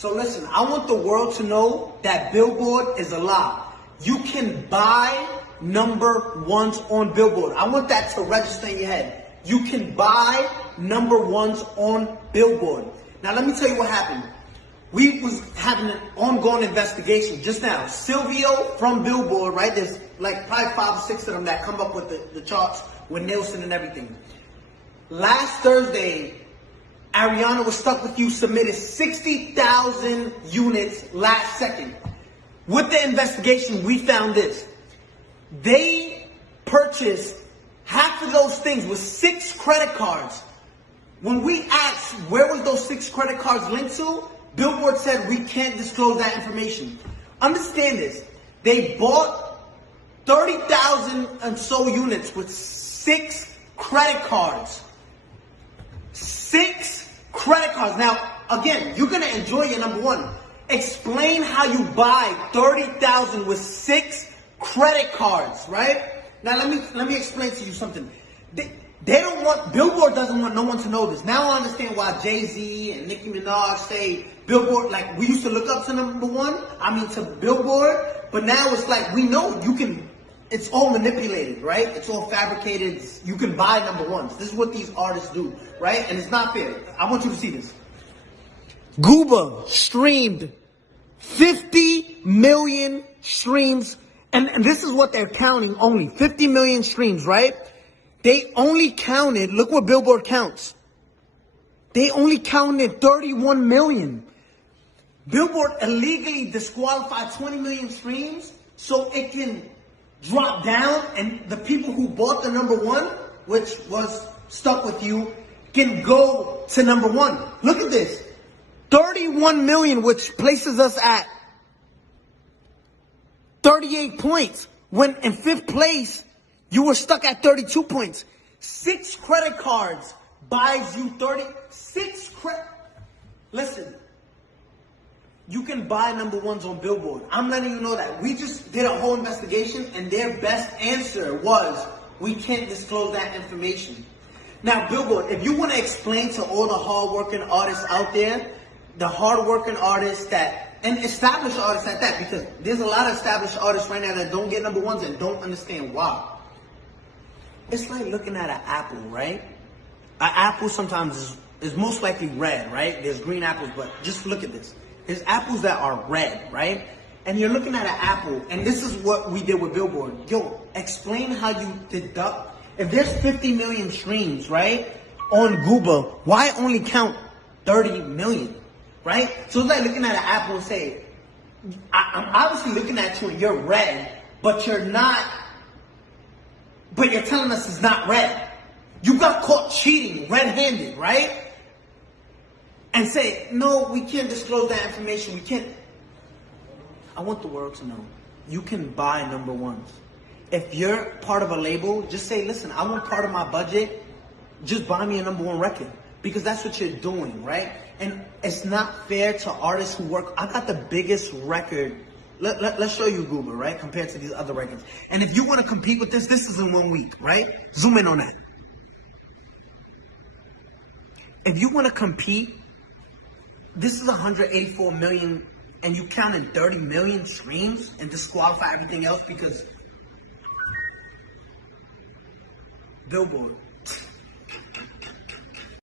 So listen, I want the world to know that Billboard is a lie. You can buy number ones on Billboard. I want that to register in your head. You can buy number ones on Billboard. Now let me tell you what happened. We was having an ongoing investigation just now. Silvio from Billboard, right? There's like probably 5 or 6 of them that come up with the charts with Nielsen and everything. Last Thursday, Ariana Was Stuck With You submitted 60,000 units last second. With the investigation, we found this. They purchased half of those things with 6 credit cards. When we asked where was those 6 credit cards linked to, Billboard said we can't disclose that information. Understand this. They bought 30,000 and so units with 6 credit cards. 6 credit cards. Now, again, you're going to enjoy your number one. Explain how you buy 30,000 with 6 credit cards, right? Now, let me explain to you something. They don't want, Billboard doesn't want no one to know this. Now I understand why Jay-Z and Nicki Minaj say Billboard, like we used to look up to number one, to Billboard, but now it's like we know you can, it's all manipulated, right? It's all fabricated. You can buy number ones. This is what these artists do, right? And it's not fair. I want you to see this. Gooba streamed 50 million streams, and this is what they're counting only, 50 million streams, right? They only counted, look what Billboard counts. They only counted 31 million. Billboard illegally disqualified 20 million streams so it can drop down and the people who bought the number one, which was Stuck With You, can go to number one. Look at this. 31 million, which places us at 38 points. When in 5th place, you were stuck at 32 points. 6 credit cards buys you 36 credit. Listen, you can buy number ones on Billboard. I'm letting you know that. We just did a whole investigation and their best answer was, we can't disclose that information. Now, Billboard, if you want to explain to all the hardworking artists out there, the hardworking artists that, and established artists at that, because there's a lot of established artists right now that don't get number ones and don't understand why. It's like looking at an apple, right? An apple sometimes is most likely red, right? There's green apples, but just look at this. There's apples that are red, right? And you're looking at an apple, and this is what we did with Billboard. Yo, explain how you deduct. If there's 50 million streams, right, on Gooba, why only count 30 million, right? So it's like looking at an apple and say, I'm obviously looking at you and you're red, but you're not. But you're telling us it's not red. You got caught cheating red-handed, right? And say, no, we can't disclose that information. We can't. I want the world to know. You can buy number ones. If you're part of a label, just say, listen, I want part of my budget. Just buy me a number one record. Because that's what you're doing, right? And it's not fair to artists who work. I got the biggest record. Let's show you Google, right? Compared to these other records. And if you want to compete with this is in 1 week, right? Zoom in on that. If you want to compete, this is 184 million and you counted 30 million streams and disqualify everything else because Billboard.